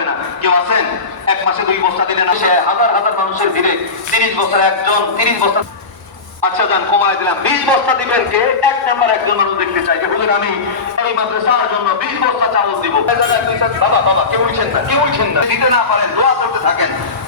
হবে না। কেউ আছেন? এক মাসে দুই বস্তা দিলে না সে হাজার হাজার মানুষের ভিড়ে। তিরিশ বস্তা একজন, তিরিশ বস্তা আচ্ছা যান, কমায় দিলাম। বিশ বস্তা দিবেন কে? এক নাম্বার একজন মানুষ দেখতে চাই। হুজুর, আমি এই মাদ্রাসার জন্য বিশ বস্তা চাউল দিব। বাবা বাবা, কেউ উঠছেন না, কেউ উঠছেন না। দিতে না পারেন, দোয়া করতে থাকেন।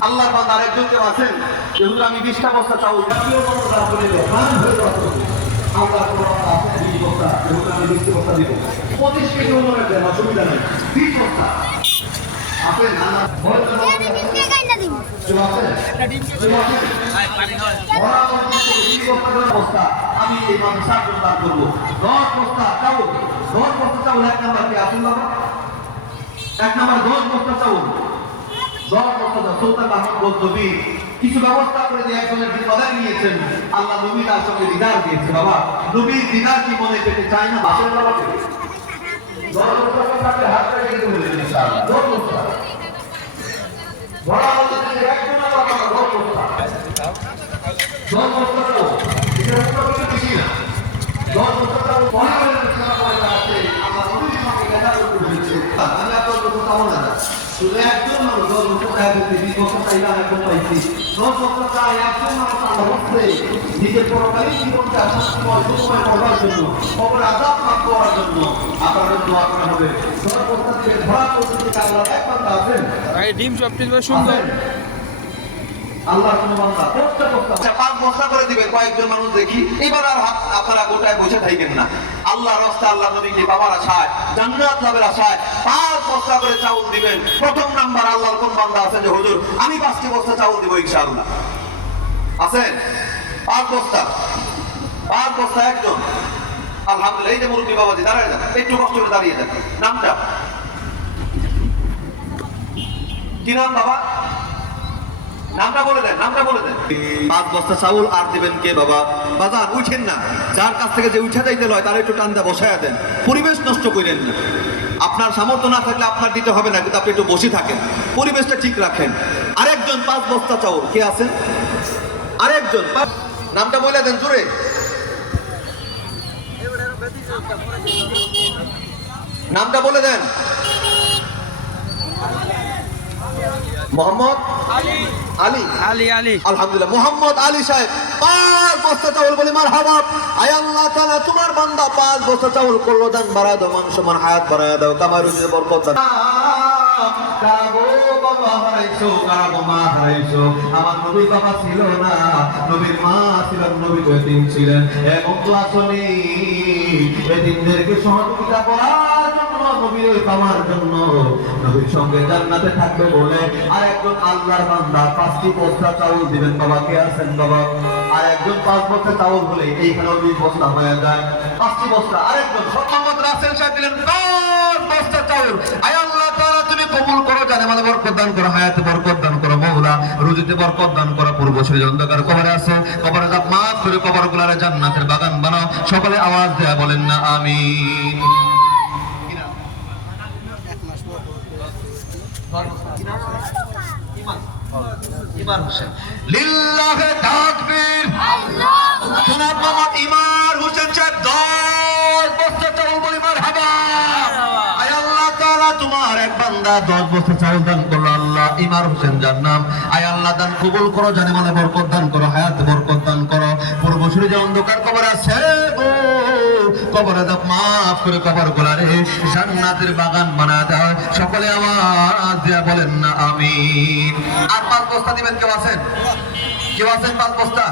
আল্লাহর বান্দা আরেকজন কেউ আছেন? যেহেতু আমি বিশটা বস্তা চাউল জাতীয় করে কোন আছেন বিশ বস্তা যেহেতু আমি বিশ বস্তা দিব পঁচিশ কেজি আল্লাহ দিয়ে করে আমি এই করব। দশ বস্তা চাউল। দশ বস্তা চাউল, এক নাম্বার কে? বাবা। এক নাম্বার দশ বস্তা চাউল। বস্তা চাউল সুলতান কিছু ব্যবস্থা করে দিয়ে একজনের জিম্মাদার নিয়েছেন। আল্লাহ নবী তার সঙ্গে দিদার দিয়েছে, বাবা। নবীর দিদার কি মনে চায় না? বাসের না। শুধু একজন মানুষ দশ বছর চাই পেয়েছি বিশ বছর চাইলাম এখন পাইছি দশ বছর চাই একজন মানুষ আল্লাহ হচ্ছে নিজের পরকালীন জীবনকে শান্তিময় সুখময় করবার জন্য খবর আজাদ লাভ করার জন্য আপনাদের দোয়া করা হবে দশ বছর থেকে ধরা পদ্ধতিতে আল্লাহ একমাত্র আছেন ভাই ডিম সবটি সুন্দর কোনো বান্দা বস্তা আচ্ছা, পাঁচ বস্তা করে দিবেন কয়েকজন মানুষ দেখি। এবার আর হাত আপনারা গোটায় বসে থাকবেন না। আল্লাহর রাস্তা আল্লাহ নবীকে বাবার আশায়, জান্নাত লাভের আশায়, পাঁচ বস্তা করে চাউল দিবেন। প্রথম নাম্বার আল্লাহর কোন বান্দা আছেন যে, হুজুর, আমি পাঁচটি বস্তা চাউল দিব ইনশাআল্লাহ। আছেন? পাঁচ বস্তা। পাঁচ বস্তা একজন। আলহামদুলিল্লাহ, এই যে মুরব্বী বাবাজি, দাঁড়ায় যান। একটু কষ্ট করে দাঁড়িয়ে যান। নামটা? কি নাম বাবা? নামটা বলে দেন, নামটা বলে দেন। পাঁচ বস্তা চাউল আর দিবেন কে বাবা? বাজার, উঠেন না। যার কাছ থেকে যে উঠে যাইতে লয়, তার একটু টান্দা বসায়া দেন। পরিবেশ নষ্ট করেন না। আপনার সামর্থ্য না থাকলে আপনার দিতে হবে না, কিন্তু আপনি একটু বসে থাকেন। পরিবেশটা ঠিক রাখেন। আরেকজন পাঁচ বস্তা চাউল, কে আছেন আরেকজন নামটা বলে দেন জোরে। নামটা বলে দেন। মোহাম্মদ আলী। আলি। আলি আলহামদুলিল্লাহ। মোহাম্মদ আলী সাহেব পাঁচ বস্তা চাউল বলে মার হাবাব আয় আল্লাহ তাআলা তোমার বান্দা পাঁচ বস্তা চাউল করল দান বাড়ায় দাও মানুষ সমান হায়াত বাড়ায় দাও কামার রুজিতে বরকত দান। আমার বাবা ছিল না নবীর মা ছিলেন নবী ছিলেন। এবং এদিনদেরকে সহযোগিতা করার জন্য। নবীর সঙ্গে জান্নাতে থাকবে বলে আর একজন আল্লাহর বান্দা, পাঁচটি বস্তা চাউল দিবেন বাবা, কে আছেন বাবা? আর একজন পাঁচ বস্তা চাউল হলে বস্তা হয়ে যায়। পাঁচটি বস্তা রাসেল সাহেব দিলেন বস্তা চাউল। আয় আল্লাহ তুমি কবুল করো, জানে মানে বরকত দান করো, হায়াতে বরকত দান করো রুজিতে বরকত দান করো, পূর্ব শরীর অন্ধকার কবরে আছে কবরে যা মাফ করে কবর গুলারে জান্নাতের বাগান বানাও, সকলে আওয়াজ দেয়া বলেন না, আমিন। ইমান। হোসেন। লিল্লাহে তাকবীর। জনাব মোহাম্মদ ইমান হোসেন সাহেব দশ বছর চাউল বলি মারহাবা। আয় আল্লাহ তাআলা তোমার এক বান্দা দশ বছর চাউল দান করল। আল্লাহ ইমার হোসেন যার নাম। আয় আল্লাহ দান কবুল করো, জানে মানে বরকত দান করো, হায়াত বরকত দান করো। পূর্বসূরি যে অন্ধকার কবর আছে গো। কবরে দাও মাফ করে কবর গোলারে জান্নাতের বাগান বানা দাও। সকলে আওয়াজ দেয়া বলেন না আমিন। আর পাঁচ বস্তা দিবেন কেউ আছেন? কেউ আছেন পাঁচ বস্তা?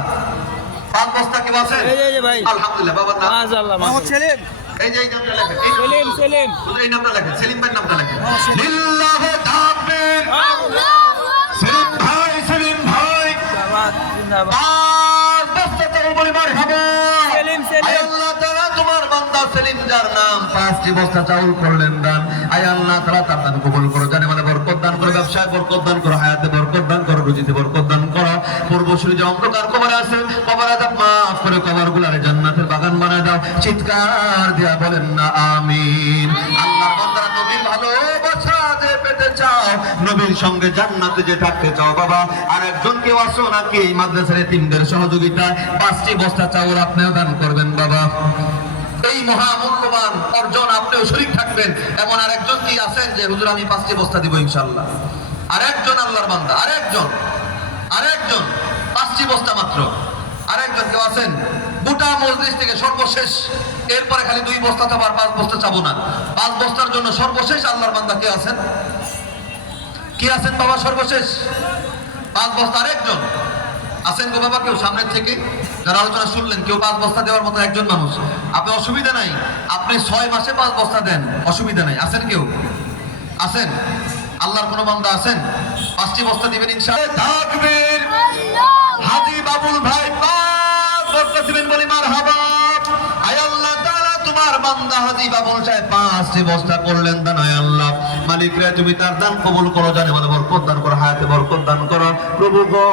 পাঁচ বস্তা কেউ আছেন? এই যে, ভাই। আলহামদুলিল্লাহ বাবার নাম? মাশাআল্লাহ মোহাম্মদ সেলিম। এই যে এই নামটা লেখেন। সেলিম সেলিম। এই নামটা লেখেন সেলিম ভাই নামটা লেখেন। যার নাম পাঁচটি বস্তা চাউল করলেন দান। আয় আল্লাহ, তারা তার দান কবুল করো। জানে মানে বরকত দান করো, ব্যবসায় বরকত দান করো, হায়াতে বরকত দান করো, রুজিতে বরকত দান করো। পূর্বসূরি যে অন্ধকার কবর আছে, কবর আজাব মাফ করে কবর গুলারে জান্নাতের বাগান বানায় দাও। চিৎকার দিয়া বলেন না, আমিন। আল্লাহ বান্দারা নবীর চাও, নবীর সঙ্গে জান্নাতে যে থাকতে চাও বাবা। আর একজন কেউ আসো নাকি এই মাদ্রাসার তিনদের সহযোগিতায়? পাঁচটি বস্তা চাউল আপনিও দান করবেন বাবা। এই মহামূল্যবান অর্জন আপনিও শরীর থাকবেন। এমন আরেকজন কি আছেন যে হুজুর আমি পাঁচটি বস্তা দিব ইনশাল্লাহ আরেকজন আল্লাহর বান্দা, আরেকজন আরেকজন, পাঁচটি বস্তা মাত্র। আরেকজন কেউ আছেন? গোটা মসজিদ থেকে সর্বশেষ। এরপরে খালি দুই বস্তা চাবো পাঁচ বস্তা চাবো না। পাঁচ বস্তার জন্য সর্বশেষ আল্লাহর বান্দা কে আছেন? কি আছেন বাবা সর্বশেষ? পাঁচ বস্তা আরেকজন। আছেন গো বাবা কেউ সামনের থেকে? যারা আলোচনা শুনলেন কেউ পাঁচ বস্তা দেওয়ার মতো একজন মানুষ। আপনি অসুবিধা নাই। আপনি ছয় মাসে পাঁচ বস্তা দেন। অসুবিধা নাই। আছেন কেউ? আছেন? আল্লাহর কোনো বান্দা আছেন? পাঁচটি বস্তা দিবেন ইনশাআল্লাহ। তাকবীর! হাজি বাবুল ভাই পাঁচ বস্তা দিবেন বলি মারহাবা। আয় আল্লাহ তাআলা তোমার বান্দা হাজি বাবুল সাহেব পাঁচটি বস্তা করলেন দান। আয় আল্লাহ। মালিক রে তুমি তার দান কবুল করো জানে মানে বরকত দান করো হায়াতে বরকত দান করো। প্রভু গো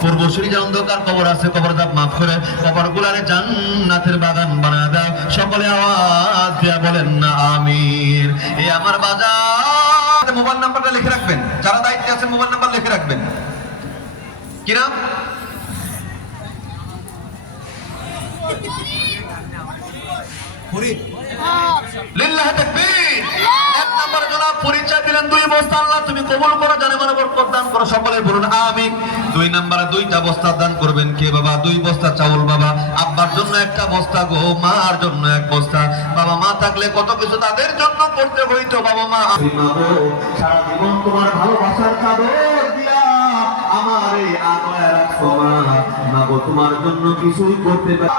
পূর্বশ্রী যে অন্ধকার কবর আছে কবর দাব মাফ করে কবর গুলারে জান্নাতের বাগান বানা দাও। সকলে আওয়াজ দিয়া বলেন না আমির এই আমার বাজার। মোবাইল নাম্বারটা লিখে রাখবেন। যারা দায়িত্বে আছেন মোবাইল নাম্বার লিখে রাখবেন। কি নাম? লিল্লাহ তাকবীর এক নম্বরে জনাব পরিচয় দিলেন দুই বস্তা আল্লাহ, তুমি কবুল করো জানে মানে বরকত দান করো সকলে বলুন, আমিন। দুই নম্বরে দুইটা বস্তা দান করবেন কে বাবা? দুই বস্তা চাউল বাবা। আব্বার জন্য একটা বস্তা গো, মার জন্য এক বস্তা। বাবা মা থাকলে কত কিছু তাদের জন্য করতে হইতো, বাবা মা। সারা জীবন তোমার ভালোবাসার দিয়া আমার এই আগলায় রাখছো মা। মা তোমার জন্য কিছুই করতে পারি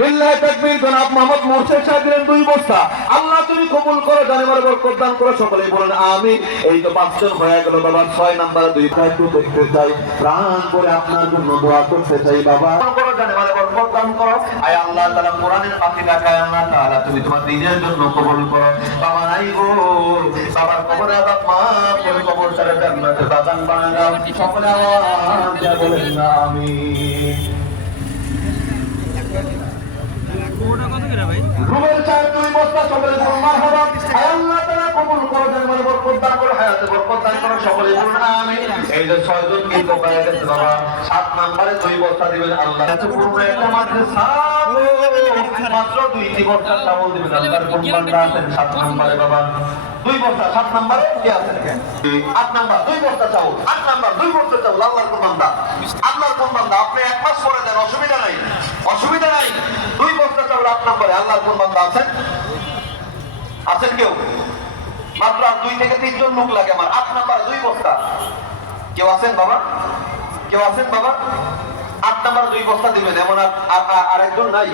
লিল্লাহ তাকবীর জনাব মোহাম্মদ মুর্শিদ সাহেব দিলেন দুই বস্তা। আল্লাহ তুমি কবুল করো জানেবার বরকত দান করো সকলেই বলেন আমিন। এই তো পাঁচজন হয়ে গেল বাবা ছয় নাম্বারে দুই ভাই একটু দেখতে চাই। প্রাণ করে আপনার জন্য দোয়া করতে চাই বাবা। করো জানেবার বরকত দান করো। আয় আল্লাহ তাআলা কোরআনের পাখি দেখায় আল্লাহ তাআলা তুমি তোমার নিজের জন্য কবুল করো। বাবা নাই গো বাবার কবরে আদাব মা করে কবর সারে জান্নাতে বাগান বানায় সকলে আওয়াজ বলেন আমিন ওটা কত করে ভাই রুমের চার দুই বস্তা সকলে বলুন মারহাবা আল্লাহ তাআলা কবুল করে দেন মানে বরকত দান করে হায়াতে বরকত দান করে সকলে বলুন আমিন। এই যে ছয়জন কি কোপায় গেছে বাবা? সাত নম্বরে দুই বস্তা দিবেন আল্লাহ। এত পুরো একটা মাদ্রাসা মাত্র দুইটি বস্তা চাউল দিবেন আল্লাহর কোন বান্দা আছেন সাত নম্বরে বাবা। দুই বস্তা সাত নম্বরে কে আছেন আট নাম্বার, দুই বস্তা চাউল, আট নাম্বার, দুই বস্তা চাউল, আল্লাহর কোন বান্দা আল্লাহর কোন বান্দা আপনি এক মাস পরে দেন, অসুবিধা নাই। অসুবিধা নাই। দুই বস্তা চাউল, আট নম্বরে, আল্লাহর কোন বান্দা আছেন? আছেন কেউ? মাত্র দুই থেকে তিনজন লোক লাগে আমার, আট নাম্বার দুই বস্তা। কেউ আছেন বাবা? কেউ আছেন বাবা? আট নাম্বার দুই বস্তা দিবেন, এমন আর- আর- আর- আরেকজন নাই।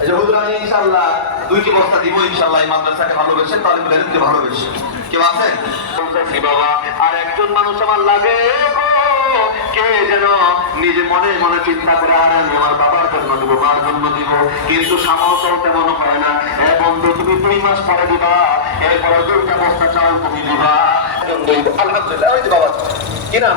এই হুজুর আমি ইনশাআল্লাহ দুইটি বস্তা দিব ইনশাআল্লাহ এই মাদ্রাসাকে ভালোবেসে তালিম দিতে ভালোবেসে। কেউ আছেন বলতেছি বাবা আর একজন মানুষ আমার লাগে গো, কে যেন নিজে মনে মনে চিন্তা করে আর আমি আমার বাবার জন্য দিব মার জন্য দিব। কিন্তু সামর্থ্য তেমন হয় না। এ বন্ধু তুমি দুই মাস পরে দিবা এরপরে দুইটা বস্তা চাউল তুমি দিবা। আলহামদুলিল্লাহ ওই যে বাবা কি নাম?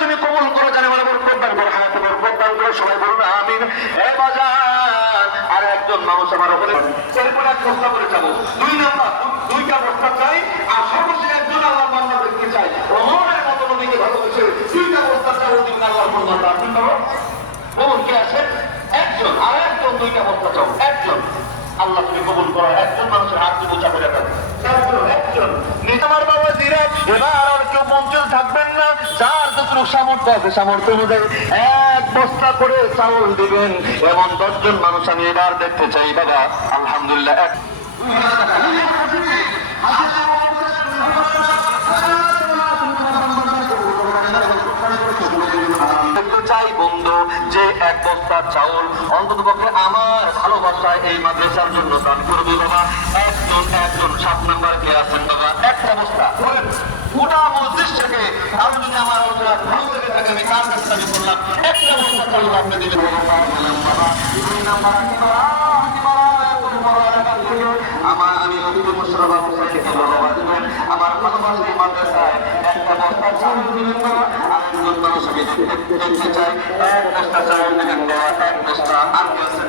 তুমি কবুল করো, জানে মানে বরকত দান করো, হায়াতে বরকত দান করো, সবাই বলুন, আমিন। বাজার, আর একজন মানুষ আমার এরপর এক বস্তা করে যাব। দুই নাম্বার দুইটা বস্তা চাই, আর সর্বশেষ একজন আল্লাহ বান্দা দেখতে চাই। রমণের মতো নদীকে ভালোবেসে দুইটা বস্তা চাবো দিবেন আল্লাহ আপনি পাবো বলুন, কে আছেন একজন, আর একজন দুইটা বস্তা চাও। একজন। আল্লাহ তুমি কবুল করো, একজন মানুষের হাত দিয়ে বোঝা করে দেন একজন আমার বাবা আর কেউ মঞ্চে থাকবেন না, যার যতটুকু সামর্থ্য সামর্থ্য এক বস্তা করে চাউল দশজন মানুষ আমি এবার দেখতে চাই, বাবা, আলহামদুলিল্লাহ, এক চাই বন্ধু, যে এক বস্তা চাউল, অন্তত ভালোবাসায় এই মাদ্রাসার জন্য দান করবে বাবা। একজন একজন, সাত নাম্বার কে আছেন বাবা? একটা বস্তা বলেন, গোটা মসজিদ থেকে আমি যদি আমার বন্ধুরা ভালো লেগে থাকে, আমি কার কাছে আমি বললাম, একটা বস্তা চাউল আপনি দিবেন বাবা দুই নাম্বার আমার, আমি রবীন্দ্র মাদ্রাসায় একটা বস্তা চাই এক বস্তা বাবা, এক বস্তা। আর কি আছেন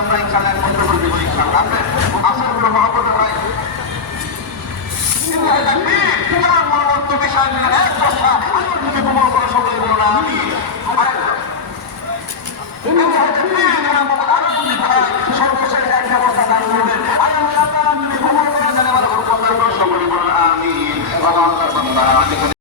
আমরা ইনশাআল্লাহ করতে পারব ইনশাআল্লাহ আমরা আসলগুলো মহব্বত হয় সর্বশেষ একটা কথা দান করবেন করে বলুন আমি